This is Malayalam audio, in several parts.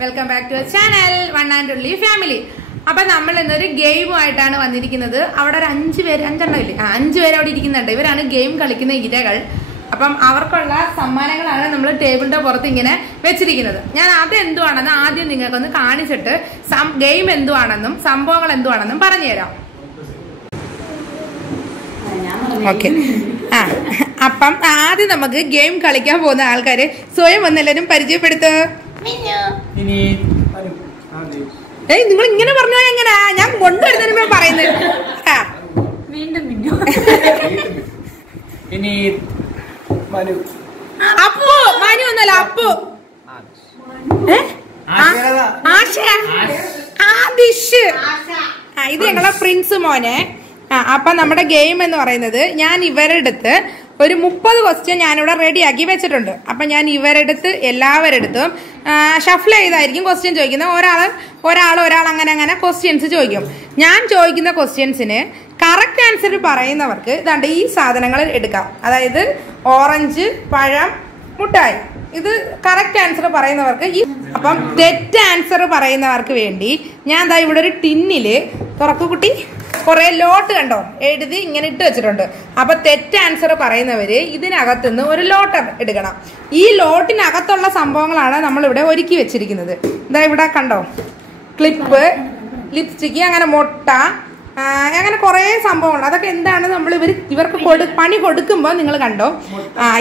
Welcome back to channel one and only family. അപ്പൊ നമ്മൾ ഇന്നൊരു ഗെയിമുമായിട്ടാണ് വന്നിരിക്കുന്നത്. അവിടെ ഒരു 5 പേര് 5 ഇല്ലേ, 5 പേര് അവിടെ ഇരിക്കുന്നുണ്ട്. ഇവരാണ് ഗെയിം കളിക്കുന്ന ഇരകൾ. അപ്പം അവർക്കുള്ള സമ്മാനങ്ങളാണ് നമ്മൾ ടേബിളിന്റെ പുറത്ത് ഇങ്ങനെ വെച്ചിരിക്കുന്നത്. ഞാൻ അത് എന്തുവാണെന്ന് ആദ്യം നിങ്ങൾക്കൊന്ന് കാണിച്ചിട്ട് ഗെയിം എന്തുവാണെന്നും സംഭവങ്ങൾ എന്തുവാണെന്നും പറഞ്ഞുതരാം. ഓക്കെ. അപ്പം ആദ്യം നമുക്ക് ഗെയിം കളിക്കാൻ പോകുന്ന ആൾക്കാര് സ്വയം ഒന്നെല്ലാരും പരിചയപ്പെടുത്ത്. നിങ്ങൾ ഇങ്ങനെ പറഞ്ഞോ എങ്ങനാ? ഞാൻ കൊണ്ടുവരുന്നതിന് പറയുന്നത്. അപ്പു മനു ഒന്നല്ല, അപ്പു ആദിഷ്. ഇത് ഞങ്ങളെ പ്രിൻസ് മോനെ. അപ്പൊ നമ്മുടെ ഗെയിം എന്ന് പറയുന്നത്, ഞാൻ ഇവരുടെ അടുത്ത് ഒരു 30 ക്വസ്റ്റ്യൻ ഞാനിവിടെ റെഡിയാക്കി വെച്ചിട്ടുണ്ട്. അപ്പൊ ഞാൻ ഇവരുടെ അടുത്ത് എല്ലാവരടുത്തും ഷഫിൾ ചെയ്തായിരിക്കും ക്വസ്റ്റ്യൻ ചോദിക്കുന്നത്. ഒരാൾ അങ്ങനെ ക്വസ്റ്റ്യൻസ് ചോദിക്കും. ഞാൻ ചോദിക്കുന്ന ക്വസ്റ്റ്യൻസിന് കറക്റ്റ് ആൻസർ പറയുന്നവർക്ക് ഇതാണ്ട് ഈ സാധനങ്ങൾ എടുക്കാം. അതായത് ഓറഞ്ച്, പഴം, മുട്ടായി. ഇത് കറക്റ്റ് ആൻസർ പറയുന്നവർക്ക് അപ്പം തെറ്റ് ആൻസർ പറയുന്നവർക്ക് വേണ്ടി ഞാൻ ദാ ഇവിടെ ഒരു ടിന്നില് തുറക്കുകുട്ടി കുറെ ലോട്ട് കണ്ടോ എഴുതി ഇങ്ങനെ ഇട്ട് വെച്ചിട്ടുണ്ട്. അപ്പൊ തെറ്റ് ആൻസർ പറയുന്നവര് ഇതിനകത്തുനിന്ന് ഒരു ലോട്ട് എടുക്കണം. ഈ ലോട്ടിനകത്തുള്ള സംഭവങ്ങളാണ് നമ്മൾ ഇവിടെ ഒരുക്കി വെച്ചിരിക്കുന്നത്. ഇതാ ഇവിടെ കണ്ടോ, ക്ലിപ്പ്, ലിപ്സ്റ്റിക്ക്, അങ്ങനെ മുട്ട, അങ്ങനെ കുറെ സംഭവങ്ങൾ. അതൊക്കെ എന്താണ് നമ്മൾ ഇവർക്ക് പണി കൊടുക്കുമ്പോൾ നിങ്ങൾ കണ്ടോ.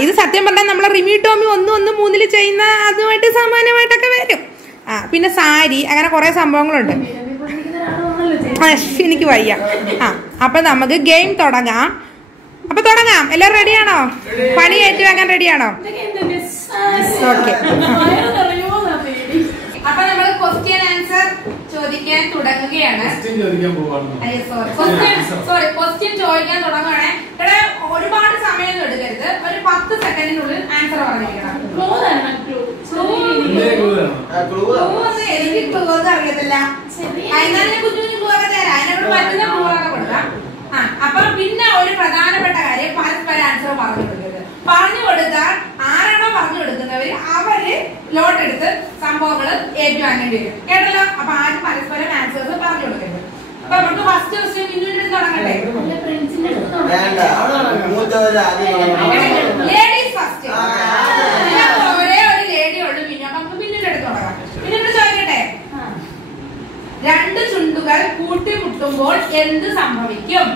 ഇത് സത്യം പറഞ്ഞാൽ നമ്മളെ റിമി ടോമി 1-1-3 ചെയ്യുന്ന അതുമായിട്ട് സമാനമായിട്ടൊക്കെ വരും. പിന്നെ സാരി, അങ്ങനെ കുറെ സംഭവങ്ങളുണ്ട്. എനിക്ക് വയ്യ. അപ്പൊ നമുക്ക് ഗെയിം തുടങ്ങാം. അപ്പൊ തുടങ്ങാം. എല്ലാവരും റെഡിയാണോ? പണി ഏറ്റുവാങ്ങാൻ റെഡിയാണോ? ഓക്കെ. അപ്പൊ നമ്മൾ ക്വസ്റ്റ്യൻ ആൻസർ ചോദിക്കാൻ തുടങ്ങുകയാണ്. ക്വസ്റ്റ്യൻ ചോദിക്കാൻ തുടങ്ങുകയാണെ. ഇവിടെ ഒരുപാട് സമയം എടുക്കരുത്. ഒരു 10 സെക്കൻഡിനുള്ളിൽ ആൻസർ പറഞ്ഞിരിക്കണം. എനിക്ക് ക്ലൂ ഒന്നും അറിയത്തില്ല. അതിനാലും കുഞ്ഞു കുഞ്ഞു ക്ലൂ ഒക്കെ തരാം. അതിനോട് പറ്റുന്ന ക്ലൂ ഒക്കെ കൊടുക്കാം. അപ്പൊ പിന്നെ ഒരു പ്രധാനപ്പെട്ട കാര്യം, പരസ്പരം ആൻസർ പറഞ്ഞു കൊടുക്കരുത്. പറഞ്ഞു കൊടുത്താൽ ആരാണോ പറഞ്ഞു കൊടുക്കുന്നവര് അവര് ലോട്ടെടുത്ത് സംഭവങ്ങൾ ഏറ്റുവാങ്ങേണ്ടി വരും. കേട്ടല്ലോ? അപ്പൊ ആരും പരസ്പരം ആൻസേഴ്സ് പറഞ്ഞു കൊടുക്കരുത്. അപ്പൊ നമുക്ക് ഫസ്റ്റ് ക്വസ്റ്റ്യൻ മിന്നുവിന്റെ അടുത്ത് തുടങ്ങട്ടെ. Ladies first. ഒരേ ഒരു ലേഡി ഉള്ളു മിന്നു. അപ്പൊ നമുക്ക് മിന്നുവിന്റെ അടുത്ത് തുടങ്ങാം. മിന്നുവിന്റെ ചോദിക്കട്ടെ, 2 ചുണ്ടുകൾ കൂട്ടിമുട്ടുമ്പോൾ എന്ത് സംഭവിക്കും?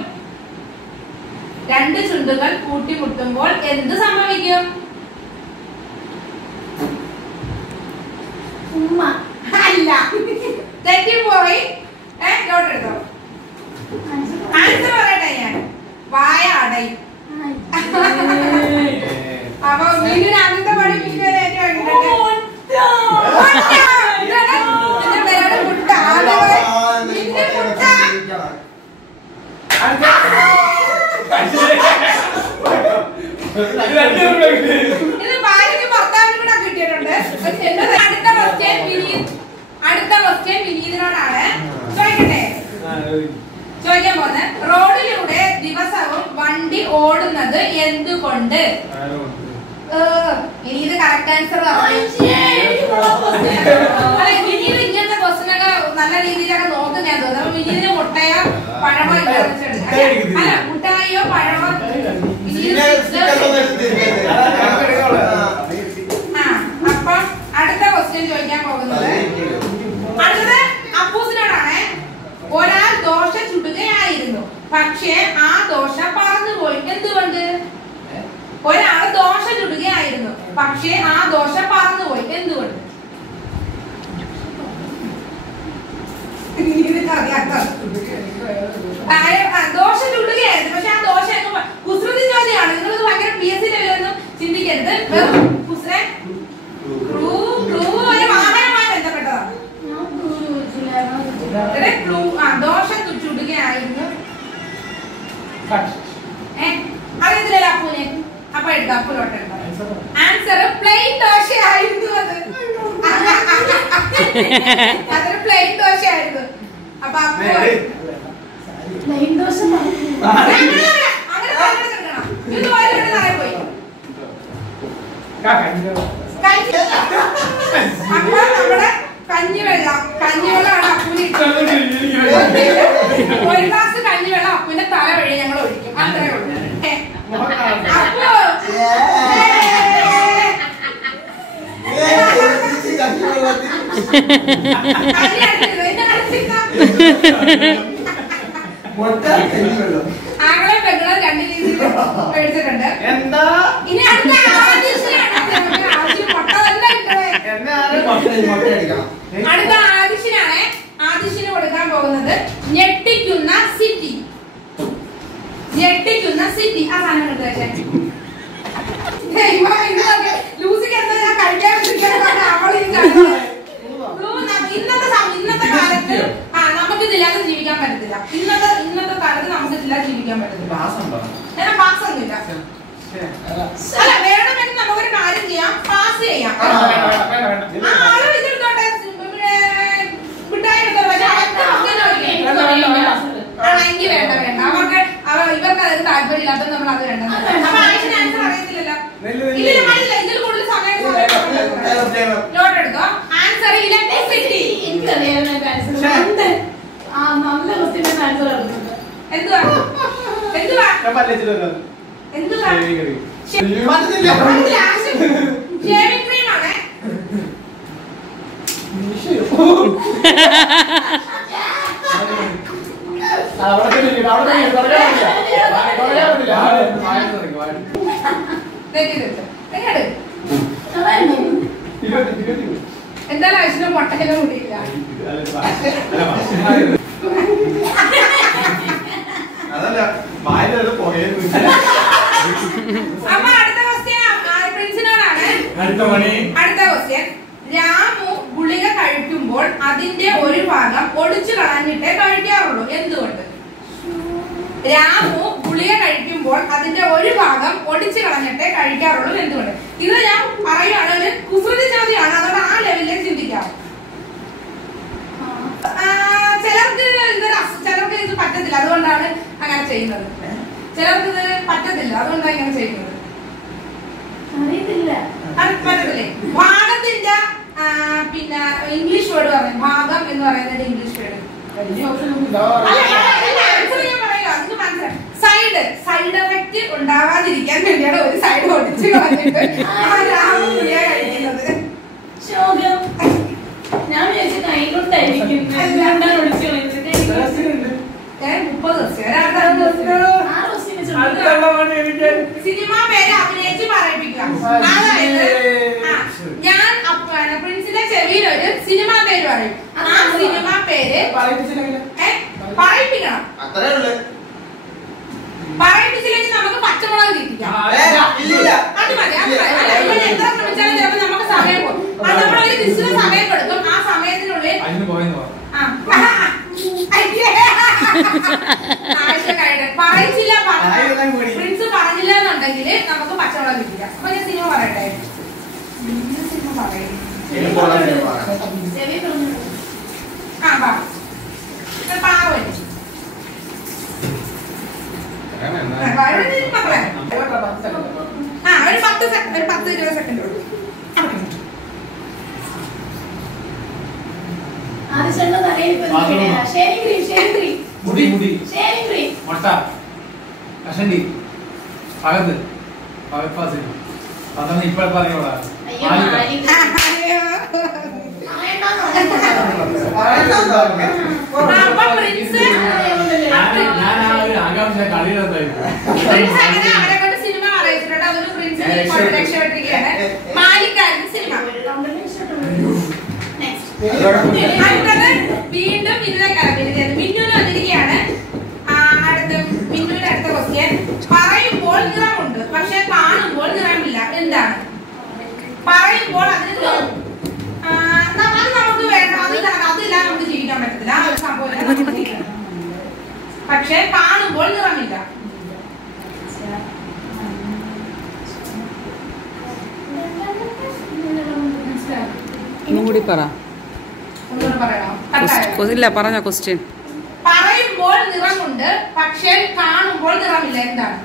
2 ചുണ്ടുകൾ കൂട്ടിമുട്ടുമ്പോൾ എന്ത് സംഭവിക്കും? അല്ല, തെറ്റിപ്പോയി. ലോട്ടെടുത്തോ. ആൻസർ പറയട്ടെ ഞാൻ. വായ അടയും. അപ്പൊ മിന്നുവിന് അന്നത്തെ പണി മിന്നുവിനെ ഇത് ഭാര്യയ്ക്ക് ഭർത്താവിനും കൂടെ കിട്ടിയിട്ടുണ്ട്. അടുത്ത ക്വസ്റ്റ്യൻ വിനീതിനോടാണ്. ചോദിക്കട്ടെ, ചോദിക്കാൻ പോകുന്നത്, റോഡിലൂടെ ദിവസവും വണ്ടി ഓടുന്നത് എന്തുകൊണ്ട്? വിനീത് കറക്റ്റ് ആൻസർ പറഞ്ഞു. വിനീത് ഇങ്ങനത്തെ ക്വസ്റ്റ്യനൊക്കെ നല്ല രീതിയിലൊക്കെ നോക്കുന്നതാ തോന്നുന്നത്. അപ്പൊ വിനീതിന് മുട്ടയോ പഴമോ അല്ല, മുട്ടായിയോ പഴമോ. അപ്പൊ അടുത്ത ക്വസ്റ്റ്യൻ ചോദിക്കാൻ പോകുന്നത്, അടുത്തത് അപ്പൂസിനോടാണ്. ഒരാൾ ദോശ ചുടുകയായിരുന്നു, പക്ഷേ ആ ദോശ പറന്നുപോയി. എന്തുകൊണ്ട്? ഒരാൾ ദോശ ചുടുകയായിരുന്നു, പക്ഷേ ആ ദോശ പറന്നുപോയി. എന്തുകൊണ്ട്? ദോശ ചുടുകയായിരുന്നു, പക്ഷെ ആ ദോശ കുസൃതി ചോദ്യമാണ്. നിങ്ങളിത് ഭയങ്കര PSC ലെവലൊന്നും ചിന്തിക്കരുത്. വെറും ഒരു വാഹനമായി ബന്ധപ്പെട്ടതാണ്. ദോശ ചുടുകയായിരുന്നു. അറിയത്തില്ലല്ലോ അപ്പൂനെ. അപ്പൊ എടുക്കാം, അപ്പൂലോട്ട് എടുക്കാം. ആൻസർ പ്ലെയിൻ ദോശയായിരുന്നു. അതൊരു പ്ലെയിൻ ദോശയായിരുന്നു. അപ്പൊ അപ്പൂ അങ്ങനെ പറഞ്ഞെടുക്കണം. ഇത് പോയിട്ട് നിറയെ പോയി. അപ്പൊ നമ്മുടെ ആങ്ങളെ പെങ്ങളെ രണ്ട് രീതിയിൽ മേടിച്ചിട്ടുണ്ട്. ഇനി അടുത്ത അടുത്ത ആദിഷിനാണ്. ആദിഷിന് കൊടുക്കാൻ പോകുന്നത് ഞെട്ടിക്കുന്ന സിറ്റി. ഞെട്ടിക്കുന്ന സിറ്റി. ആ സാധനം എടുത്ത് ലൂസിക്ക് എന്താ ഞാൻ കഴിക്കാൻ ഇന്നത്തെ കാലത്ത് നമുക്കിതില്ലാതെ ജീവിക്കാൻ പറ്റത്തില്ല. ഇന്നത്തെ കാലത്ത് നമുക്കിതില്ലാതെ ജീവിക്കാൻ പറ്റത്തില്ല. പാസ് ഒന്നുമില്ല. അല്ല വേണമെങ്കിൽ നമുക്കൊരു കാര്യം ചെയ്യാം, പാസ് ചെയ്യാം. ആള് ഇതെടുത്തോട്ടെ, മിഠായി എടുത്തോട്ടെ. എങ്കിൽ വേണ്ട വേണ്ട, ഇവർക്ക് അതിന് താല്പര്യം ഇല്ലാത്ത നമ്മൾ അത് വേണ്ട. അപ്പൊ ആയിഷിന് ആൻസർ അറിയത്തില്ലല്ലോ. ഇതിൽ കൂടുതൽ സമയം ലോട്ട് എടുത്തോ. Answer electricity. എന്തുവാ എന്തുവാ എന്തുവാ ഷേവിംഗ് ക്രീം ആണ്. എന്തായാലും ആവശ്യം മുട്ടയിലും കൂടിയില്ല. അപ്പൊ അടുത്ത ക്വസ്റ്റ്യൻ പ്രിൻസിനോടാണ്. അടുത്ത ക്വസ്റ്റ്യൻ, രാമു ഗുളിക കഴിക്കുമ്പോൾ അതിന്റെ ഒരു ഭാഗം ഒടിച്ചു കളഞ്ഞിട്ടേ കഴിക്കാറുള്ളൂ. എന്തുകൊണ്ട്? രാമു ഗുളിക കഴിക്കുമ്പോൾ അതിന്റെ ഒരു ഭാഗം ഒടിച്ചു കളഞ്ഞിട്ടേ കഴിക്കാറുള്ളൂ. എന്തുകൊണ്ട്? ഇത് ഞാൻ പറയുകയാണ്, ഒരു കുസൃതി ചോദ്യമാണ്. അതുകൊണ്ട് ആ ലെവലിലേക്ക് ചിന്തിക്കാം. ചിലർക്ക് ഇത് പറ്റത്തില്ല, അതുകൊണ്ടാണ് അങ്ങനെ ചെയ്യുന്നത്. ചിലർക്ക് ഇത് പറ്റത്തില്ല, അതുകൊണ്ടാണ് ഇങ്ങനെ ചെയ്യുന്നത്. പറ്റത്തില്ലേ? ഭാഗത്തിന്റെ പിന്നെ ഇംഗ്ലീഷ് വേർഡ് പറഞ്ഞു. ഭാഗം എന്ന് പറയുന്നത് ഇംഗ്ലീഷ് വേർഡ്. സൈഡ് എഫക്ട് ഉണ്ടാവാതിരിക്കാൻ വേണ്ടിയാണ് ഒരു സൈഡ് ഒടിച്ച് കളഞ്ഞിട്ട് കഴിക്കുന്നത്. ഞാൻ വിചാരിച്ച കൈ കൊണ്ടായിരിക്കും 30 സിനിമ പേര് അഭിനയിച്ച് പറയിപ്പിക്കുക. അതായത് ഞാൻ പ്രിൻസിന്റെ ചെവിയിൽ ഒരു സിനിമ പേര് പറയും. ആ സിനിമ പേര് പറയിപ്പിക്കണം. പറയിപ്പിച്ചില്ലെങ്കിൽ നമുക്ക് പച്ചമുളക് തീറ്റിക്കാം. അത് മതി. എത്ര ശ്രമിച്ചാലും ചിലപ്പോൾ നമുക്ക് സമയം പോകും. അത് നമ്മളൊരു നിശ്ചിത സമയം കൊടുക്കും. ആ സമയത്തിനുള്ളിൽ പറയിച്ചില്ല, പ്രിൻസ് പറഞ്ഞില്ല എന്നുണ്ടെങ്കിൽ നമുക്ക് പച്ചമുളക് കിട്ടില്ല. അപ്പൊ ഞാൻ സിനിമ പറയട്ടെ. സിനിമ പറയും. ഒരു 10-20 സെക്കൻഡ് ഉള്ളൂ. ഇപ്പോൾ പറഞ്ഞോളാം. സിനിമ അറിയിച്ചിട്ടുണ്ട്. അതൊരു പ്രിൻസിനെ രക്ഷപ്പെട്ടിരിക്കുകയാണ്. മാലിക്കാരൻ സിനിമ. അടുത്തത് വീണ്ടും മിന്നുവിന് വന്നിരിക്കുകയാണ്. മിന്നുവിന്റെ അടുത്ത ക്വസ്റ്റ്യൻ, പറയുമ്പോൾ നിറമുണ്ട് പക്ഷെ കാണുമ്പോൾ നിറമില്ല. എന്താണ്? പറയുമ്പോൾ അതിന് അത് നമുക്ക് വേണ്ട, അതില്ലാതെ നമുക്ക് ജീവിക്കാൻ പറ്റത്തില്ല. ആ ഒരു സംഭവം. പക്ഷെ കാണുമ്പോൾ നിറമില്ല. ഒന്നുകൂടി പറ. ഇല്ല പറഞ്ഞ ക്വസ്റ്റ്യൻ. പറയുമ്പോൾ നിറമുണ്ട് പക്ഷെ കാണുമ്പോൾ നിറമില്ല. എന്താണ്?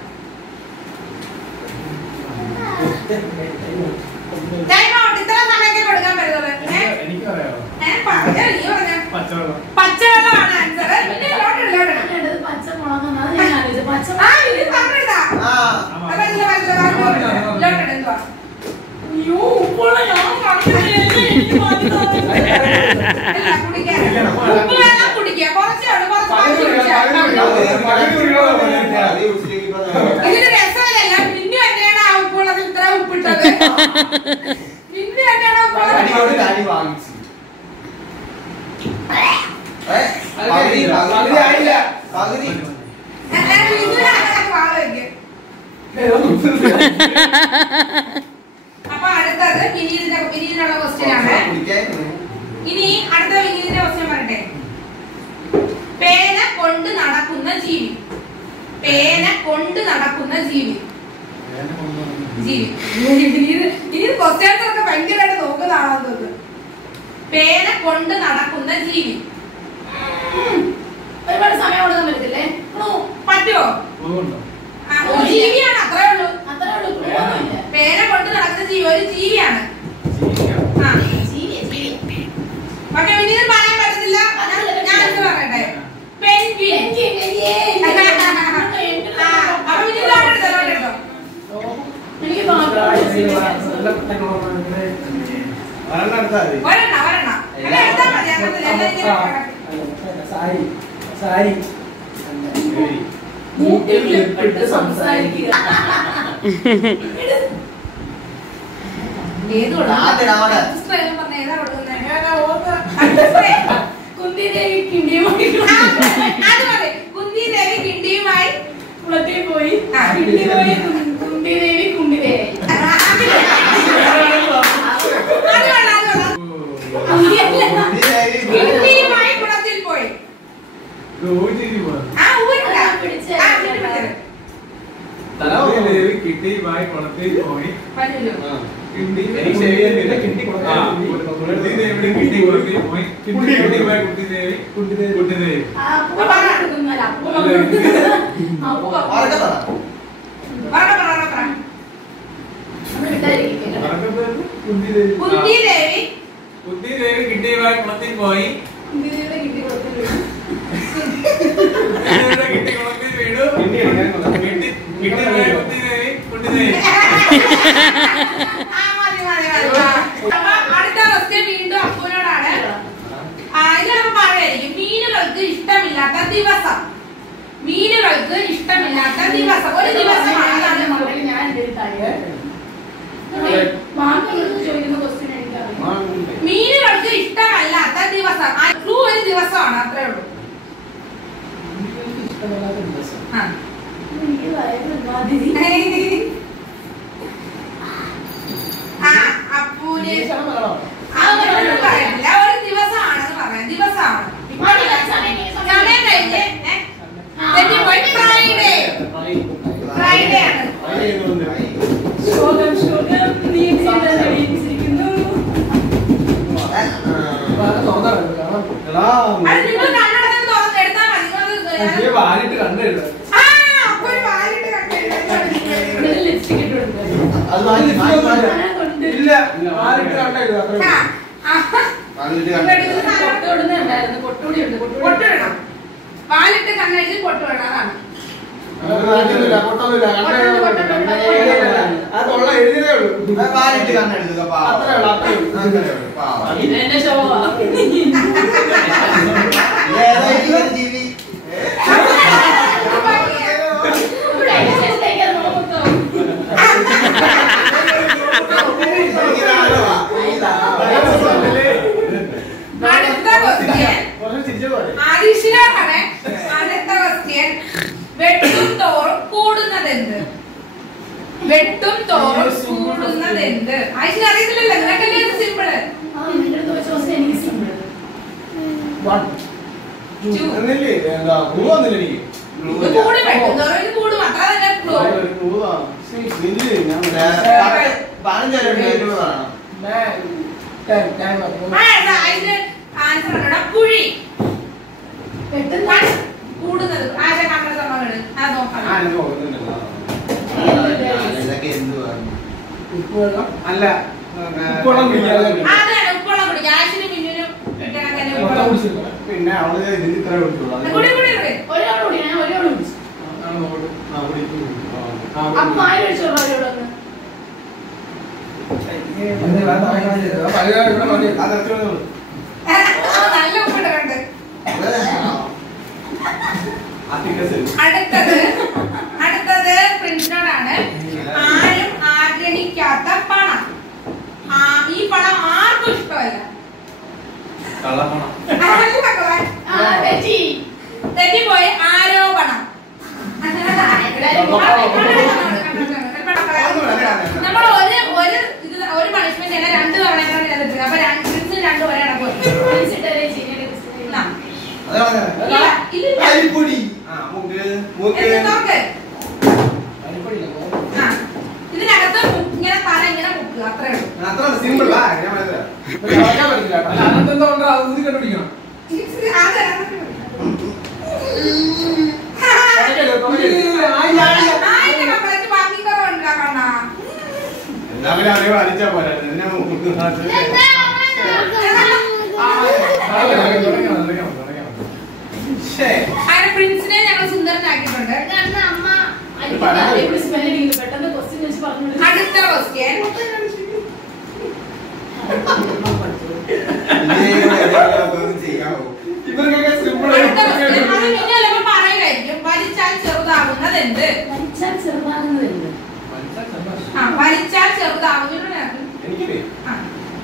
ഇത്ര സമയമൊക്കെ കൊടുക്കാൻ പറ്റുന്നത്. പച്ചവെള്ളമാണ് ആൻസർ. അപ്പൊ അടുത്തത് വിനീതിനുള്ള ക്വസ്റ്റ്യൻ ആണ്. ഇനി അടുത്ത വിനീതിന്റെ ക്വസ്റ്റ്യൻ പറയട്ടെ. പേന കൊണ്ട് നടക്കുന്ന ജീവി. പേന കൊണ്ട് നടക്കുന്ന ജീവി. ഇനി ക്വസ്റ്റ്യൻസ് ഒക്കെ ഭയങ്കരമായിട്ട് നോക്കുന്നതാണോ തോന്നുന്നു. പേന കൊണ്ട് നടക്കുന്ന ജീവി. ഒരുപാട് സമയം കൊടുക്കാൻ പറ്റത്തില്ലേ? പറ്റുമോ? ജീവിയാണ്, അത്രേ ഉള്ളൂ. പേന കൊണ്ട് നടക്കുന്ന ജീവി ഒരു ജീവിയാണ്. ഓക്കെ, വിനീത് പറയാൻ പറ്റത്തില്ല. ഞാൻ എന്ത് പറയട്ടെ? പെൻഗ്വിൻ. അപ്പൊ വിനീത് എടുത്തോ. സംസാരിക്കുക. കുന്തിദേവി കിണ്ടിയുമായി കുളത്തിൽ പോയി കുന്തിദേവി കുണ്ടിദേവി കുളത്തിൽ പോയി കിട്ടിയുമായി കുളത്തിൽ പോയി കുന്തിദേവി കിട്ടിയുമായി കുളത്തിൽ പോയി അടുത്ത ക്വസ്റ്റ്യൻ വീണ്ടും അപ്പുവിനോടാണ്. ഇതിലൊക്കെ പറയായിരിക്കും. മീനുകൾക്ക് ഇഷ്ടമില്ലാത്ത ദിവസം. മീനുകൾക്ക് ഇഷ്ടമില്ലാത്ത ദിവസം ഒരു ദിവസമാണ്. ഞാൻ ചോദിക്കുന്ന ക്വസ്റ്റ്യൻ എനിക്കറിയാം. മീനുകൾക്ക് ഇഷ്ടമല്ലാത്ത ദിവസം. ക്ലൂ ഒരു ദിവസമാണ്, അത്രേ ഉള്ളൂ. എനിക്ക് അപ്പൂന് പറയില്ല, ഒരു ദിവസമാണെന്ന് പറയാം. ദിവസമാണ്. സമയം കഴിഞ്ഞ് തെറ്റിപ്പോയി. ഫ്രൈഡേ. ഫ്രൈഡേ ആണ്. അത് നിങ്ങൾ കണ്ണടച്ച് തുറന്ന് എടുത്താൽ മതി. വാലിട്ട് കണ്ടെഴുത അപ്പൊരു വാലിട്ട് കണ്ടെടുത്താൽ വാലിട്ട് കണ്ണെഴുതി പൊട്ടുവിടണം. അതാണ് എന്റെ ഷോ അടുത്ത ക്വസ്റ്റ്യൻ ആദിശിനാണ്. അടുത്ത ക്വസ്റ്റ്യൻ. വെട്ടും തോറും കൂടുന്നതെന്ത്? വെട്ടും തോറും കൂടുന്നതെന്ത്? ആയിഷിന് അറിയത്തില്ലല്ലോ. നിനക്കല്ലേ സിമ്പിള്. കൂടി വെട്ടും തോറും ഇത് കൂടും. അത്ര തന്നെ ക്ലൂ. ആൻസർ കുഴി. കൂടുന്നത് ആശ കമ്മ സംഭവങ്ങള് അത് നോക്കാം. അല്ല അതാണ് ഉപ്പുവെള്ളം കുടിക്കുക. ആശിനും മിന്നുനും പിന്നെ അവള് ഇതിന് ഇത്ര കൂടി കൂടി കൂടി ഒരാൾ കൂടി ഞാൻ ഒരാൾ വിളിച്ചു. അപ്പൊ ആര് വിളിച്ചോളൂ അവരോടൊന്ന്. നല്ല ഉപ്പിട്ടുണ്ട്. അടുത്തത് പ്രിൻസിനോടാണ്. ആരും ആഗ്രഹിക്കാത്ത പണം. ഈ പണം ആർക്കും ഇഷ്ടമല്ല. കള്ളപ്പണം. തെറ്റിപ്പോയി ആരോപണം. നമ്മൾ ഒരു പണിഷ്മെന്റ് തന്നെ 2 തവണ ചെയ്തിട്ടുണ്ട്. അപ്പൊ 2 വരെ നടക്കും. ഇതിനകത്ത് ഇങ്ങനെ തല ഇങ്ങനെ മുക്കുക, അത്രേ ഉള്ളൂ. സിമ്പിൾ അതെന്തുകൊണ്ടാ ഊതി കണ്ടുപിടിക്കണം. എല്ലാവരും അറിവ് അടിച്ചാ പോരാ. അങ്ങനെ പ്രിൻസിനെ ഞങ്ങൾ സുന്ദരനാക്കിയിട്ടുണ്ട്. അടുത്ത ക്വസ്റ്റ്യൻ. ഇവർക്കൊക്കെ സിമ്പിൾ. അടുത്ത ക്വസ്റ്റ്യൻ അത് നിങ്ങളിപ്പോ പറയുമായിരിക്കും. വലിച്ചാൽ ചെറുതാകുന്നത് എന്ത്? വലിച്ചാൽ ചെറുതാകുന്നത്.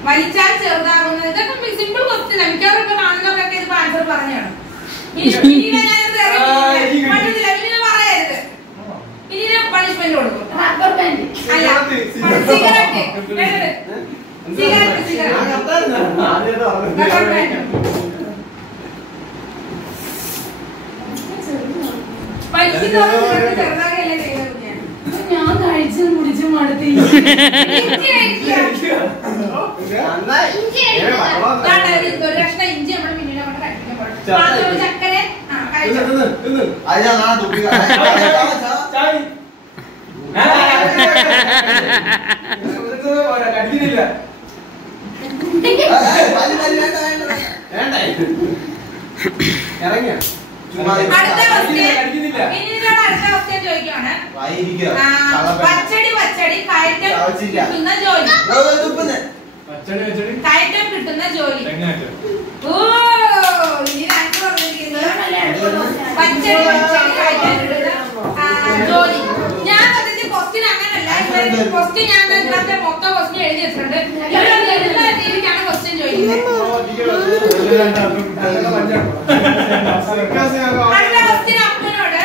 വലിച്ചാൽ ചെറുതാകുന്നത്. ഇതൊക്കെ സിമ്പിൾ ക്വസ്റ്റ്യൻ. മിക്കവാറും കാണുന്നവർക്കൊക്കെ ഇത് ആൻസർ പറഞ്ഞാണ്. പറയരുത്. ഇനി പണിഷ്മെന്റ് കൊടുക്കും. അല്ല, സിഗരറ്റ്. ചെറുതാകല്ലേ ചെയ്യുന്നത്. ഞാൻ കഴിച്ചും കുടിച്ചും മടുത്തി. ഒരു കഷ്ണം ഇഞ്ചി നമ്മൾ പിന്നീട് നമ്മൾ കഴിക്കാൻ പാടും. ചക്കര ഇറങ്ങിയ അടുത്ത ക്വസ്റ്റ്യൻ ചോദിക്കുകയാണ്. പച്ചടി കയറ്റം കിട്ടുന്ന ജോലി. കയറ്റം കിട്ടുന്ന ജോലി. ഓ ഇനി 2 പറഞ്ഞിരിക്കുന്നത് പച്ചടി കയറ്റം കിട്ടുന്ന ജോലി. ഞാൻ സത്യത്തിൽ ക്വസ്റ്റ്യൻ അങ്ങനല്ല. ക്വസ്റ്റ്യൻ ഞാൻ ഇതിനകത്തെ മൊത്തം ക്വസ്റ്റ്യൻ എഴുതി വെച്ചിട്ടുണ്ട്. എല്ലാ രീതിക്കാണ് ക്വസ്റ്റ്യൻ ചോദിക്കുന്നത്. അടുത്ത ക്വസ്റ്റ്യൻ അപ്പനോട്.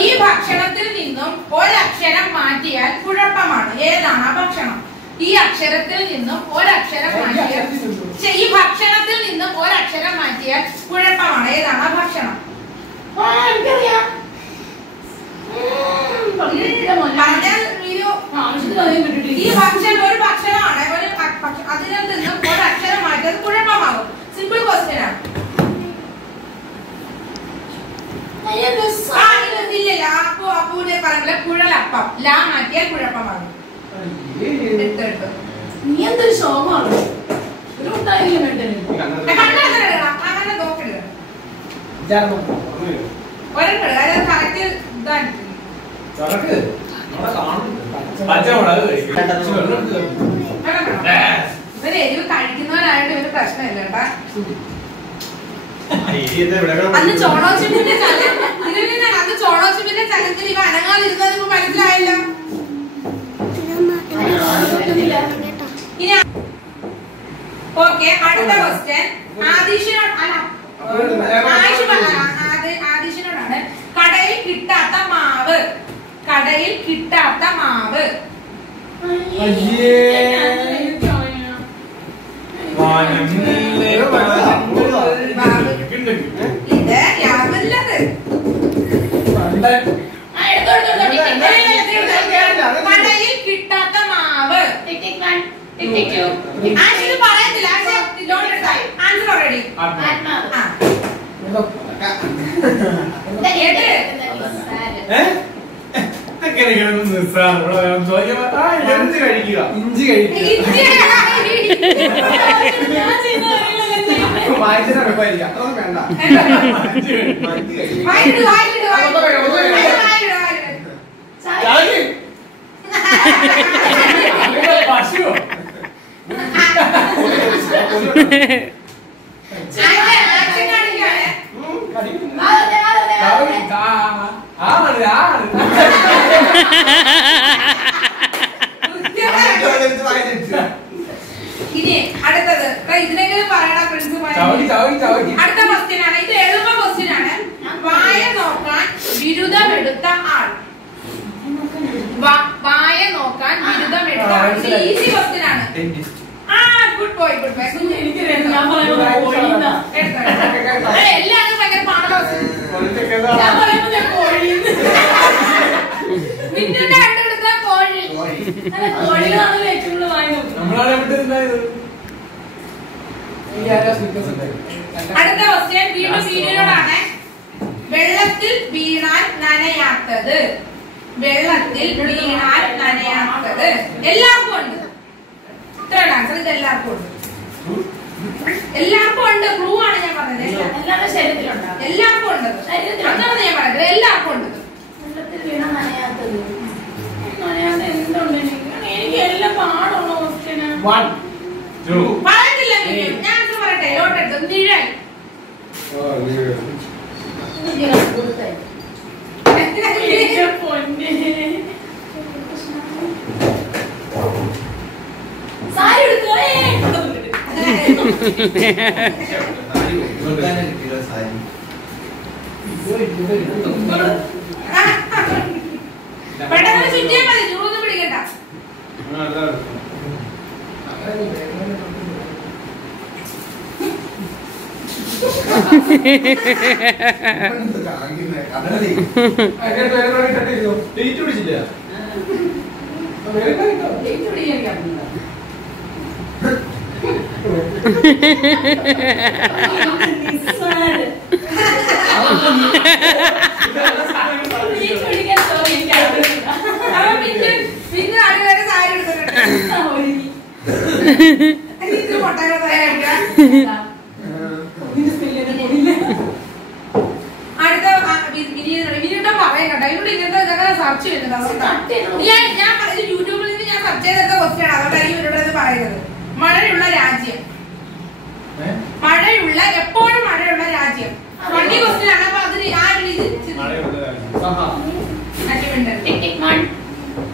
ഈ ഭക്ഷണത്തിൽ നിന്നും ഒരക്ഷരം മാറ്റിയാൽ കുഴപ്പമാണ്. ഏതാണ് ആ ഭക്ഷണം? ഈ അക്ഷരത്തിൽ നിന്നും ഒരക്ഷരം മാറ്റിയാൽ ഈ ഭക്ഷണത്തിൽ നിന്നും ഒരക്ഷരം മാറ്റിയാൽ കുഴപ്പമാണ്. ഏതാണ് ആ ഭക്ഷണം? ഈ ഭക്ഷണം ഒരു ഭക്ഷണമാണ്. അതിൽ നിന്നും ഒരക്ഷരം മാറ്റിയത് കുഴപ്പമാകും. സിമ്പിൾ ക്വസ്റ്റ്യൻ ആണ്. ഇല്ല അപ്പൂടെ പറഞ്ഞ കുഴലപ്പം. ലാ മാറ്റിയാൽ കുഴപ്പമാകും. നീ എന്തൊരു ശോകമാണ്. ഒരു ഉണ്ടായില്ല വേണ്ടത്. അങ്ങനെ നോക്കരുത്. ഒരെണ്ണം അതായത് കറക്റ്റ് ഇതാണ്. ഇവര് എരിവ് കഴിക്കുന്നവരായിട്ട് ഇവര് പ്രശ്നമില്ല കേട്ടാ. അന്ന് ചോളോച്ചിപ്പിന്റെ ചലത്തിൽ ഇവ അനങ്ങാതിരുന്നത് ഇപ്പൊ മനസ്സിലായല്ലോ. ഓക്കെ അടുത്ത ക്വസ്റ്റ്യൻ ആദിഷിനോടാണ്. കടയിൽ കിട്ടാത്ത മാവ്. കടയിൽ കിട്ടാത്ത മാവ്. ഇത് യാതൊല്ലത്. കടയിൽ കിട്ടാത്ത മാവ്. ആൻസർ പറയത്തില്ല. ആൻസർ ഓൾറെഡി ഇഞ്ചി കഴിക്കുക. വായിച്ചാൽ എളുപ്പമായിരിക്കും. അതൊന്നും വേണ്ട. പശുവോ ഇനി അടുത്തത് ഇതിനെങ്കിലും പറയണ പ്രിൻസ്. അടുത്ത ക്വസ്റ്റ്യൻ ആണ്. ഇത് എളുപ്പ ക്വസ്റ്റ്യൻ ആണ്. വായ നോക്കാൻ ബിരുദമെടുത്ത ആൾ. വായ നോക്കാൻ ബിരുദമെടുത്ത ആൾ. ഈസി ക്വസ്റ്റ്യൻ ആണ്. Good boy good boy. എല്ലാവരും ഭയങ്കര പാടലോ. മിന്നുന്റെ കണ്ടെടുത്ത കോഴി. കോഴികളാണല്ലോ ഏറ്റവും കൂടുതൽ വായി നോക്കുന്നത്. അടുത്ത ക്വസ്റ്റ്യൻ വീണ്ടും വീഡിയോടാണ്. വെള്ളത്തിൽ വീണാൽ നനയാത്തത്. വെള്ളത്തിൽ വീണാൽ നനയാത്തത് എല്ലാവർക്കും ഉണ്ട്. ഇത്രയാണ് ആൻസർ. ഇത് എല്ലാവർക്കും ഉണ്ട്. എല്ലാവർക്കും ഉണ്ട്. ക്ലൂ ആണ് ഞാൻ പറഞ്ഞത്. എല്ലാവരുടെ ശരീരത്തിലുണ്ടോ? എല്ലാവർക്കും ഉണ്ട്. അങ്ങനെയാണ് ഞാൻ പറഞ്ഞത്. എല്ലാവർക്കും ഉണ്ട്. വെള്ളത്തിൽ വീണ നനയാത്തത്. നനയാത്ത എന്തുണ്ട്? എനിക്ക് എല്ലാം പാടുള്ള ക്വസ്റ്റ്യന്. പറയത്തില്ല. ഞാൻ ആൻസർ പറയട്ടെ. ലോട്ടെടുത്ത് നിഴൽ. സാരി എടുത്തോ. പെട്ടെന്ന് ചുറ്റിയാൽ മതി. ചൂടൊന്നും പിടിക്കണ്ട. പിന്നെ ആളുകാരെ സാരി എടുത്തിട്ടുണ്ട്. ഇത് പൊട്ടാതെ തയ്യാറാക്കാം. അടുത്ത വിനീത പറയാൻ കേട്ടോ. ഇവിടെ ഇങ്ങനത്തെ ഇതൊക്കെ സെർച്ച് ചെയ്യുന്നുണ്ട്. ഞാൻ പറഞ്ഞത് യൂട്യൂബിൽ നിന്ന് ഞാൻ സെർച്ച് ചെയ്തെടുത്ത ക്വസ്റ്റ്യൻ ആണ്. അതുകൊണ്ടായിരിക്കും ഇവരോട് പറയുന്നത്. മഴയുള്ള രാജ്യം. മഴയുള്ള എപ്പോഴും മഴയുള്ള രാജ്യം. വണ്ടി ക്വസ്റ്റ്യൻ ആണ്. അപ്പൊ അതിന് ആ ഒരു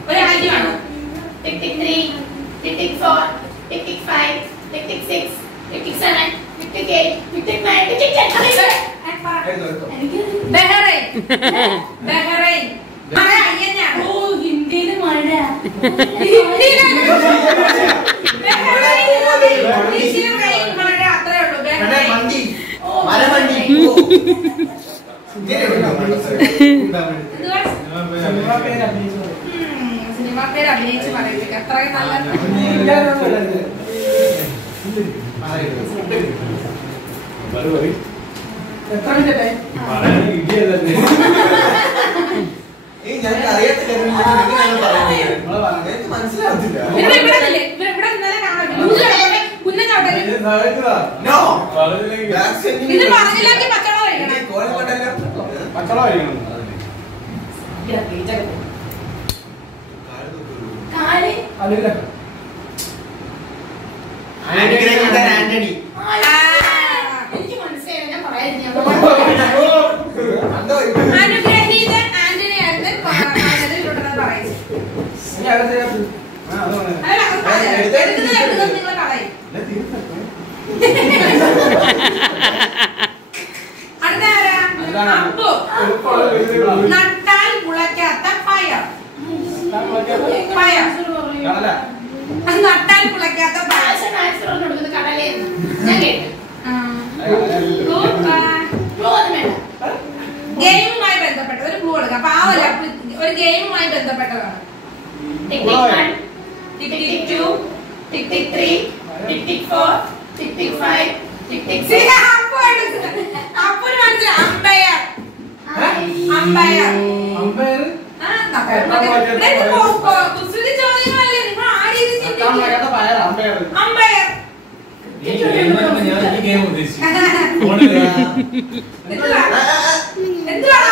ഒരു രാജ്യമാണ്. Tick tick 3, tick tick 4, tick tick 5, tick tick 6, tick tick 7, tick tick 8, tick tick 9, tick tick 10. Bahrain. Bahrain. മഴ അയ്യഞ്ഞാണ്. ഓ ഹിന്ദിയില് മഴ. മഴ അത്രേ ഉള്ളൂ. ബഹ്റൈൻ. സിനിമ പേര് അഭിനയിച്ച് പറയിപ്പിക്കുക. അത്രയും നല്ല ഇത് പറഞ്ഞില്ലെങ്കിൽ പച്ചവളം കഴിക്കണം. കാല്. ആന്റണി. എനിക്ക് മനസ്സിലായി. ഞാൻ പറയാതിരുന്നു. അനുഗ്രഹീതൻ ആന്റണി ആയിരുന്നു പറയുന്നത്. നിങ്ങൾ കളയും. അടുത്ത ആരാ? അപ്പു. നട്ടാൽ മുളയ്ക്കാത്ത പയർ. പയർ. നട്ടാൽ മുളയ്ക്കാത്ത പയർ. ഗെയിമുമായി ബന്ധപ്പെട്ട ഒരു ക്ലൂ കൊടുക്കാം. പാവല്ല, ഒരു ഗെയിമുമായി ബന്ധപ്പെട്ടതാണ്. Tick tick 1, tick tick 2, tick tick 3, tick tick 4, tick tick 5, tick tick 6. അപ്പുന് മനസ്സിലായി. അമ്പയർ. അമ്പയർ. കുസൃതി ചോദ്യങ്ങളല്ലേ നിങ്ങൾ ആ രീതി ചിന്തിക്കുക. അമ്പയർ. എന്തുവാ?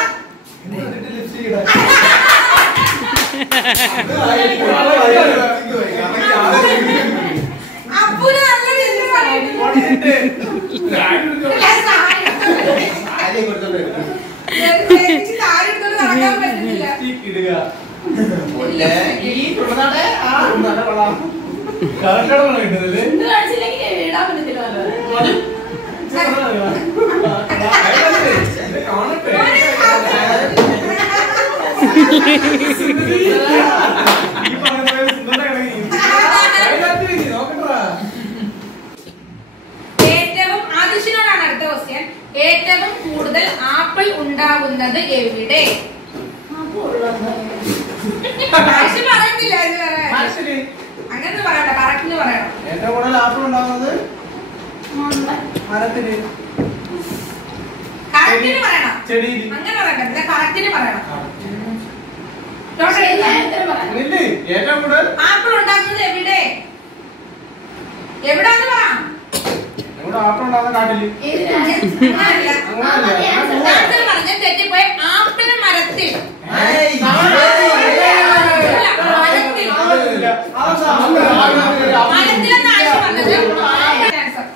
അപ്പുന് നല്ല നടക്കാൻ പറ്റുന്നില്ല. കറക്റ്റാണ് കിട്ടുന്നത്. എന്ത് കാണിച്ചില്ലെങ്കിൽ ഇടാൻ പറ്റത്തില്ലല്ലോ. ഏറ്റവും ആദിശിനോടാണ് അടുത്ത ക്വസ്റ്റ്യൻ. ഏറ്റവും കൂടുതൽ ആപ്പിൾ ഉണ്ടാകുന്നത് എവിടെ? ആദിശ് പറയുന്നില്ല ഇത് പറയാൻ. അങ്ങനെ പറയണ്ട, കറക്റ്റ് പറയണം. ഏറ്റവും കൂടുതൽ ആപ്പിൾ ഉണ്ടാകുന്നത് മരത്തില്, കറക്റ്റിന് പറയണം. ചെടിയിൽ. അങ്ങനെ പറയണ്ട, കറക്റ്റിന് പറയണം. ഇല്ലേ? ഏറ്റവും കൂടുതൽ ആപ്പിൾ ഉണ്ടാകുന്നത് എവിടെ? എവിടാന്ന് പറ. ഇവിടെ ആപ്പിൾ ഉണ്ടാകുന്ന കാട്ടില്. അങ്ങനല്ല. അങ്ങനല്ല. ആൻസർ പറഞ്ഞ തെറ്റിപ്പോയി. ആപ്പിൾ മരത്തിൽ. മരത്തിലെന്ന് ആഴ്ച പറഞ്ഞത് ആൻസർ.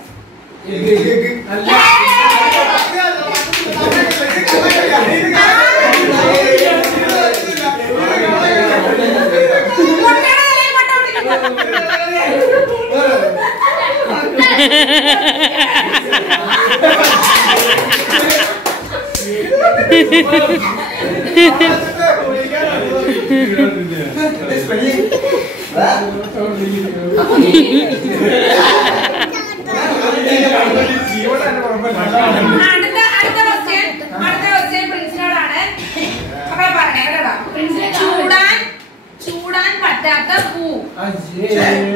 ചൂടാൻ പറ്റാത്ത പൂ.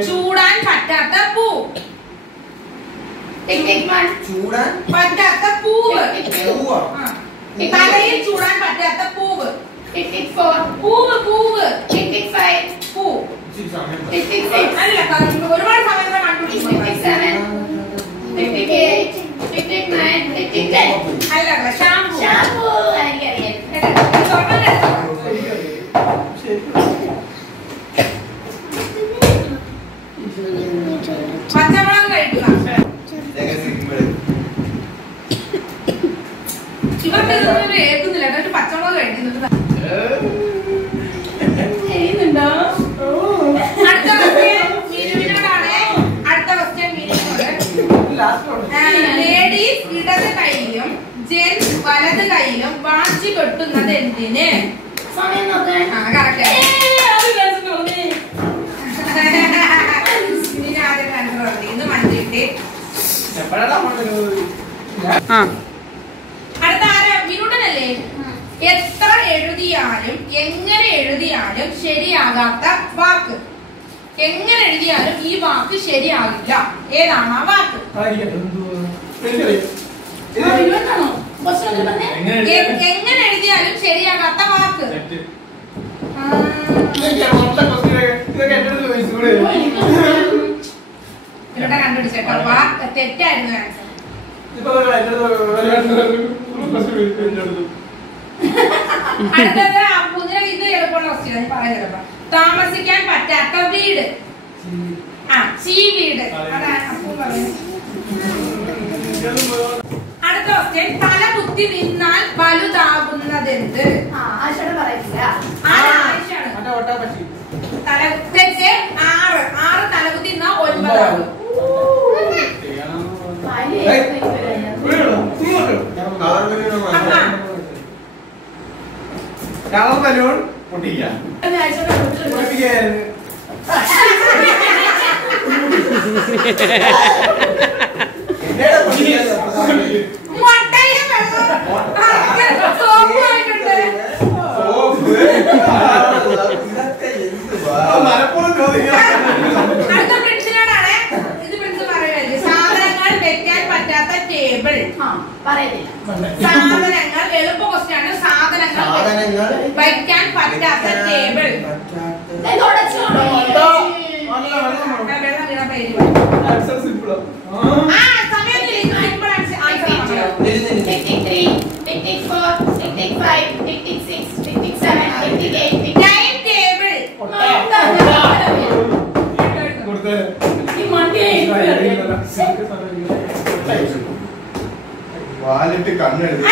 ചൂടാൻ പറ്റാത്ത പൂ. ചൂടാൻ പറ്റാത്ത പൂവ്. തലയിൽ ചൂടാൻ പറ്റാത്ത പൂവ്. പൂവ് പൂവ് പൂ. അല്ല, ഒരുപാട് സമയം അല്ല ഷാമ്പൂ. പച്ചമുളക് കഴിക്കുക. ഇവർക്ക് ഇതൊന്നും ഏൽക്കുന്നില്ല കേട്ടോ. പച്ചമുളക് കഴിക്കുന്നുണ്ട്. അടുത്ത ക്വസ്റ്റ്യൻ മിനുവിനോടാണ്. അടുത്ത ക്വസ്റ്റ്യൻ മിനുവിനോട്. ലേഡീസ് ഇടത് കൈയിലും ജെന്റ്സ് വലത് കൈയിലും വാച്ച് കെട്ടുന്നത് എന്തിന്? സമയം നോക്കാൻ. കറക്റ്റ്. ഇതിന് ആദ്യം ആൻസർ പറഞ്ഞു. ഇന്ന് മഞ്ചിട്ട്. അടുത്ത ആരാ? മിനുടനല്ലേ? എത്ര എഴുതിയാലും എങ്ങനെ എഴുതിയാലും ശരിയാകാത്ത വാക്ക്. എങ്ങനെ എഴുതിയാലും ഈ വാക്ക് ശരിയാകില്ല. ഏതാണ് ആ വാക്ക്? എങ്ങനെ എഴുതിയാലും ശരിയാകാത്ത വാക്ക്. ഇവിടെ കണ്ടുപിടിച്ചേട്ടോ. വാക്ക് തെറ്റായിരുന്നു ആൻസർ. അടുത്തത് അപ്പുതിന് ഇത് എളുപ്പമുള്ള ക്വസ്റ്റ്യൻ പറയുന്നത്. താമസിക്കാൻ പറ്റാത്ത വീട്. ചീവീട്. അതാണ് അപ്പു പറയുന്നത്. അടുത്ത ക്വസ്റ്റ്യൻ. തല കുത്തി നിന്നാൽ വലുതാകുന്നതെന്ത്? ആശയുടെ പറയില്ല. തല തെറ്റ്. 6 തലകുത്തി നിന്നാ 9 ആകും. ബലൂൺ പൊട്ടിക്കുക. അടുത്ത പ്രിൻസിനോടാണ്. ഇത് പ്രിൻസ് പറയുന്നത്. സാധനങ്ങൾ വെക്കാൻ പറ്റാത്ത ടേബിൾ. സാധനങ്ങൾ എളുപ്പ ക്വസ്റ്റ്യൻ ആണ്. സാധനങ്ങൾ വയ്ക്കാൻ പറ്റാത്ത ടേബിൾ. വാലിട്ട് കണ്ണെഴുതി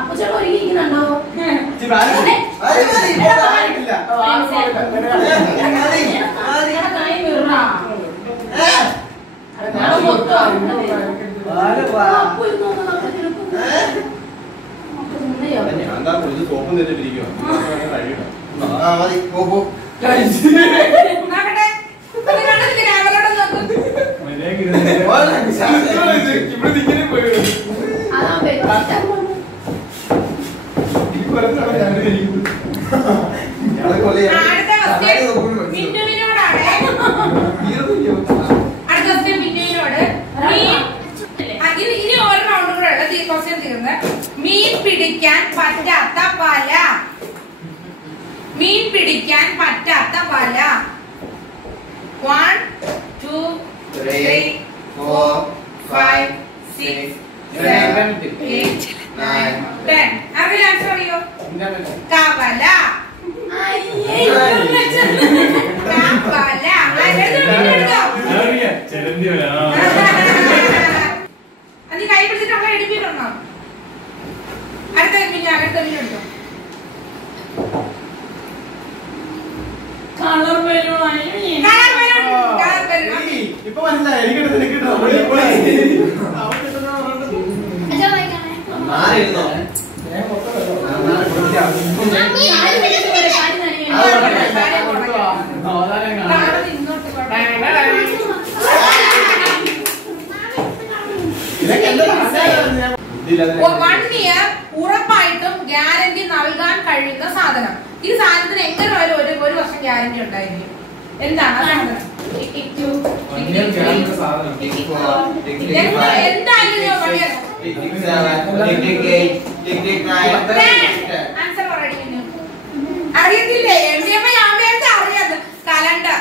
അപ്പൊ ചേട്ടാ ഒരുങ്ങിയിരിക്കുന്നുണ്ടോ? മീൻ പിടിക്കാൻ പറ്റാത്ത വല. മീൻ പിടിക്കാൻ പറ്റാത്ത വല. 1 2 3 4 5 6 7 8 9 10. അതിൽ ആൻസർ അറിയോ? കവല. കവല. അത് കൈ പിടിച്ചിട്ട് നമ്മളെ എടുപ്പിട്ടുണ്ടോ? അടുത്ത മിനിറ്റ് കളർ ബലൂൺ. ഇപ്പൊ മനസ്സിലായി. വൺ ഇയർ ഉറപ്പായിട്ടും ഗ്യാരണ്ടി നൽകാൻ കഴിയുന്ന സാധനം. ഈ സാധനത്തിന് എങ്ങനെ ആയാലും ഒരു വർഷം ഗ്യാരണ്ടി ഉണ്ടായിരിക്കും. എന്താണ് ആ സാധനം? ആൻസർ പറയുന്നു. അറിയത്തില്ലേ? അറിയാതെ കലണ്ടർ.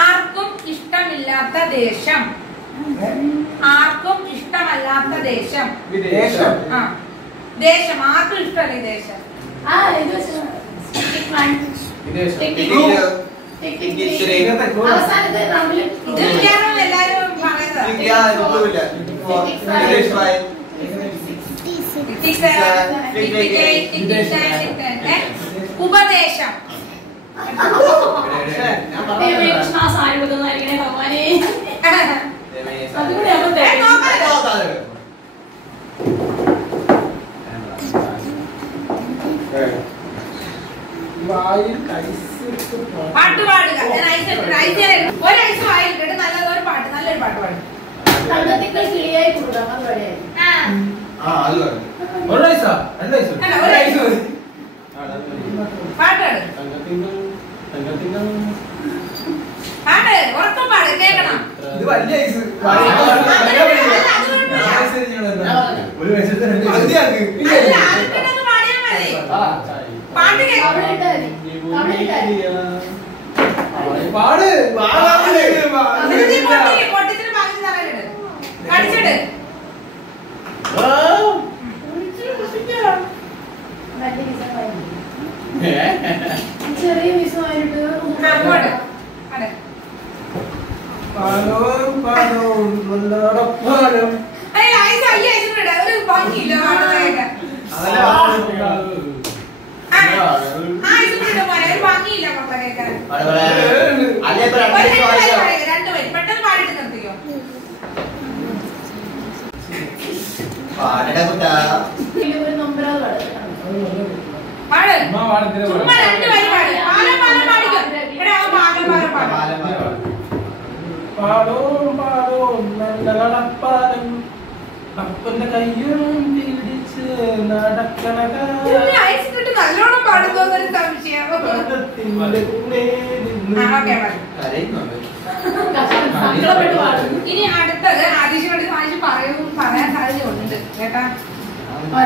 ആർക്കും ഇഷ്ടമില്ലാത്ത ദേശം. ആർക്കും ഇഷ്ടമല്ലാത്ത ദേശം. ദേശം ആർക്കും ഇഷ്ടമല്ല ഈ ദേശം. എല്ലാരും ഉപദേശം. പാട്ട് പാടുക. ഒരു ഐസ് വായിലിട്ട് നല്ലൊരു പാട്ട്, നല്ലൊരു പാട്ട് പാടും. പാട്ട് ഉറക്കം പാട്, കേൾക്കണം. പാട്ട് പൊട്ടിച്ചിട്ട് ബാക്കി തറയിലിട്ട് കടിച്ചിട്ട് ചെറിയ വിഷമായിട്ട് ഒരു ഭംഗിയില്ല ഒരു ഭംഗിയില്ല മക്കളെ കേൾക്കാൻ. രണ്ടുപേരും പെട്ടെന്ന് പാടിയിട്ട് നിർത്തിക്കോ. ഒരു നൊമ്പരാതെ പാട്. ചുമ്മാ രണ്ട് വരി പാട്. പാലം പാലം പാടിക്കോ. ഇവിടെ അവൻ പാലം പാലം പാടും. പാടോ പാടോ നല്ല നടപ്പാലം അപ്പന്റെ കയ്യും പിടിച്ച് നടക്കണ ഇതിനെ അയച്ചിട്ട് നല്ലോണം പാടുന്നൊരു സംശയം. സങ്കടപ്പെട്ട് പാടും. ഇനി അടുത്തത് ആദിശയോട് പറയാൻ സാധ്യതയുണ്ട് കേട്ടാ.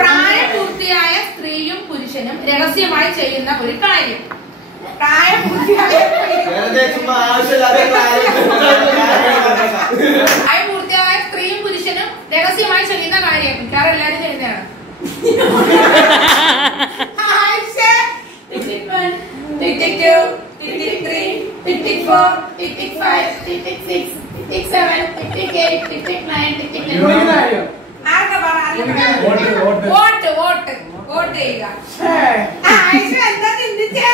പ്രായപൂർത്തിയായ സ്ത്രീയും പുരുഷനും രഹസ്യമായി ചെയ്യുന്ന ഒരു കാര്യം. പ്രായപൂർത്തിയായ സ്ത്രീയും പുരുഷനും രഹസ്യമായി ചെയ്യുന്ന കാര്യം മിക്കവാറും എല്ലാരും ചെയ്യുന്നതാണ്. വോട്ട് വോട്ട് വോട്ട് ചെയ്യുക. എന്താ ചിന്തിച്ചേ?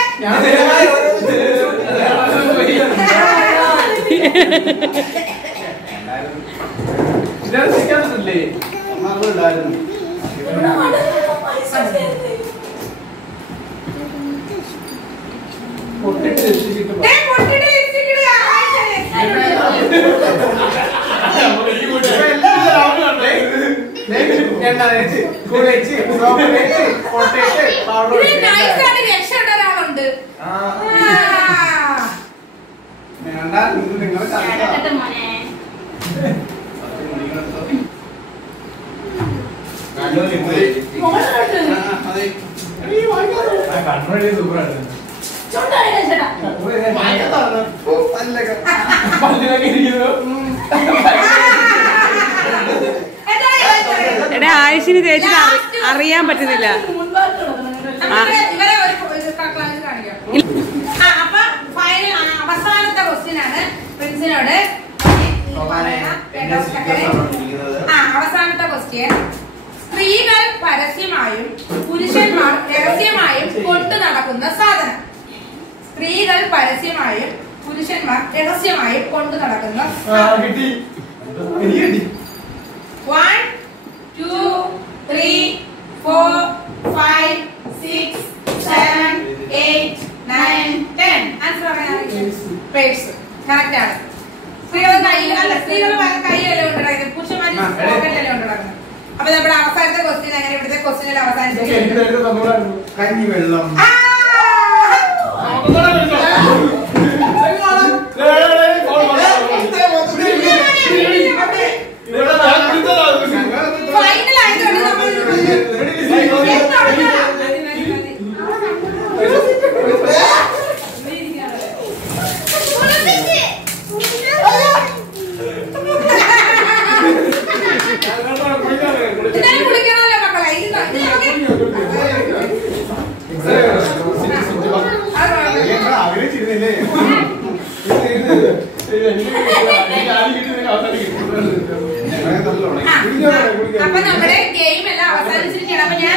രക്ഷപ്പെട്ട ഒരാളുണ്ട്. എടാ ആയുഷിന് തേച്ച് അറിയാൻ പറ്റുന്നില്ല. അപ്പൊ ഫൈനൽ അവസാനത്തെ ക്വസ്റ്റ്യൻ ആണ് പ്രിൻസിനോട്. അവസാനത്തെ ക്വസ്റ്റ്യൻ. സ്ത്രീകൾ പരസ്യമായും പുരുഷന്മാർ രഹസ്യമായും കൊണ്ടു നടക്കുന്ന സാധനം. സ്ത്രീകൾ പരസ്യമായും പുരുഷന്മാർ രഹസ്യമായും കൊണ്ടു നടക്കുന്ന സാധനം. 1 2 3 4 5 6 7 8 9 10. ആൻസർ പറയാനാണ് പേഴ്സ്. കറക്റ്റ് ആണ്. സ്ത്രീകൾ കയ്യിലല്ല, സ്ത്രീകൾ കയ്യിലല്ലേ കൊണ്ടുനടക്കുന്നത്, പുരുഷന്മാർ പോക്കറ്റിലല്ലേ കൊണ്ടുനടക്കുന്നത്. അപ്പൊ നമ്മുടെ അവസാനത്തെ ക്വസ്റ്റ്യൻ അങ്ങനെ ഇവിടുത്തെ ക്വസ്റ്റ്യൻ അവസാനിച്ചു. കഞ്ഞിവെള്ളം. ഫൈനൽ ആയതുകൊണ്ട് നമ്മൾ കുളിക്കണമല്ലോ മക്കളെ. അപ്പൊ നമ്മുടെ ഗെയിം എല്ലാം അവസാനിച്ചിരിക്കുകയാണ്. അപ്പൊ ഞാൻ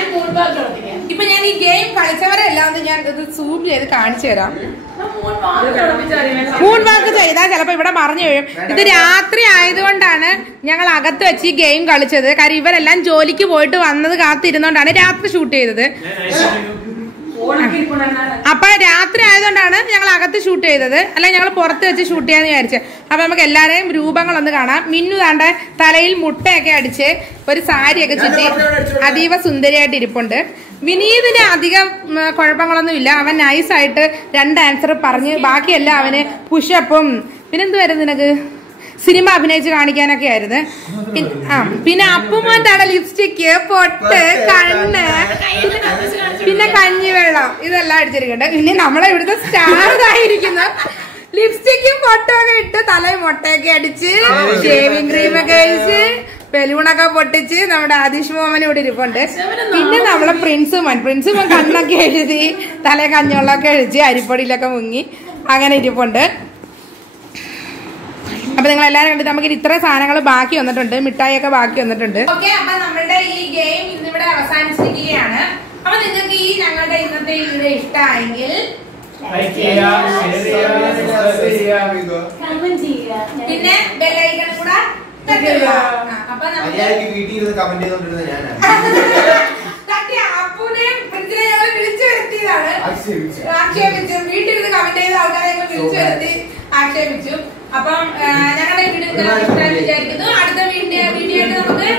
ഇപ്പൊ ഞാൻ ഈ ഗെയിം കളിച്ചവരെല്ലാം ഞാൻ ഇത് സൂം ചെയ്ത് കാണിച്ചു തരാം. മൂൺ വാക്ക് ചെയ്താൽ ചിലപ്പോ ഇവിടെ മറിഞ്ഞു വീഴും. ഇത് രാത്രി ആയതുകൊണ്ടാണ് ഞങ്ങൾ അകത്ത് വെച്ച് ഈ ഗെയിം കളിച്ചത്. കാര്യം ഇവരെല്ലാം ജോലിക്ക് പോയിട്ട് വന്നത് കാത്തിരുന്നോണ്ടാണ് രാത്രി ഷൂട്ട് ചെയ്തത്. അപ്പൊ രാത്രി ആയതുകൊണ്ടാണ് ഞങ്ങൾ അകത്ത് ഷൂട്ട് ചെയ്തത്. അല്ലെ ഞങ്ങൾ പുറത്ത് വെച്ച് ഷൂട്ട് ചെയ്യാന്ന് വിചാരിച്ചത്. അപ്പൊ നമുക്ക് എല്ലാരെയും രൂപങ്ങളൊന്ന് കാണാം. മിന്നു താണ്ട തലയിൽ മുട്ടയൊക്കെ അടിച്ച് ഒരു സാരിയൊക്കെ ചുറ്റി അതീവ സുന്ദരിയായിട്ട് ഇരിപ്പുണ്ട്. വിനീതിന് അധികം കുഴപ്പങ്ങളൊന്നും ഇല്ല. അവൻ നൈസായിട്ട് 2 ആൻസർ പറഞ്ഞ് ബാക്കിയെല്ലാം അവന് പുഷപ്പും പിന്നെന്തുവായിരുന്നു നിനക്ക് സിനിമ അഭിനയിച്ച് കാണിക്കാനൊക്കെ ആയിരുന്നു. പിന്നെ അപ്പുമോന്താണ് ലിപ്സ്റ്റിക്ക്, പൊട്ട്, കണ്ണ്, പിന്നെ കഞ്ഞിവെള്ളം ഇതെല്ലാം അടിച്ചിരിക്കട്ടെ. പിന്നെ നമ്മളെ ഇവിടുത്തെ സ്റ്റാർ ആയിരിക്കുന്നു. ലിപ്സ്റ്റിക്കും പൊട്ടും ഒക്കെ ഇട്ട് തലയിൽ മുട്ടയൊക്കെ അടിച്ച് ഷേവിംഗ് ക്രീമൊക്കെ കഴിച്ച് ബലൂണൊക്കെ പൊട്ടിച്ച് നമ്മുടെ ആദിഷ് മോമൻ ഇവിടെ ഇരിപ്പുണ്ട്. പിന്നെ നമ്മളെ പ്രിൻസുമോൻ കണ്ണൊക്കെ എഴുതി തല കഞ്ഞോളൊക്കെ എഴുതി അരിപ്പൊടിയിലൊക്കെ മുങ്ങി അങ്ങനെ ഇരിപ്പുണ്ട്. അപ്പൊ നിങ്ങൾ എല്ലാവരും കണ്ടിട്ട് നമുക്ക് ഇത്ര സാധനങ്ങൾ ബാക്കി വന്നിട്ടുണ്ട്, മിഠായിയൊക്കെ ബാക്കി വന്നിട്ടുണ്ട്. ഓക്കെ, അപ്പൊ നമ്മുടെ ഈ ഗെയിം ഇന്നിവിടെ അവസാനിച്ചിരിക്കുകയാണ്. അപ്പൊ നിങ്ങൾക്ക് ഈ ഞങ്ങളുടെ ഇന്നത്തെ വീഡിയോ ഇഷ്ടമായെങ്കിൽ പിന്നെ ബെല്ലൈക്കൺ കൂടെ അപ്പൊ മര്യാദയ്ക്ക് വീട്ടിൽ ഇരുന്ന് കമന്റ് ചെയ്തോണ്ടിരുന്ന ഞാനാണ്. അപ്പൂനെയും പ്രിൻസിനെ ഞങ്ങൾ വിളിച്ചു വരുത്തിയതാണ്. ആക്ഷേപിച്ചു. വീട്ടിലിരുന്ന് കമന്റ് ചെയ്ത ആൾക്കാരെ ഞങ്ങൾ വിളിച്ചു വരുത്തി ആക്ഷേപിച്ചു. അപ്പം ഞങ്ങളുടെ വീഡിയോ ഇഷ്ടമായി വിചാരിക്കുന്നു. അടുത്ത വീഡിയോ ആയിട്ട് നമുക്ക്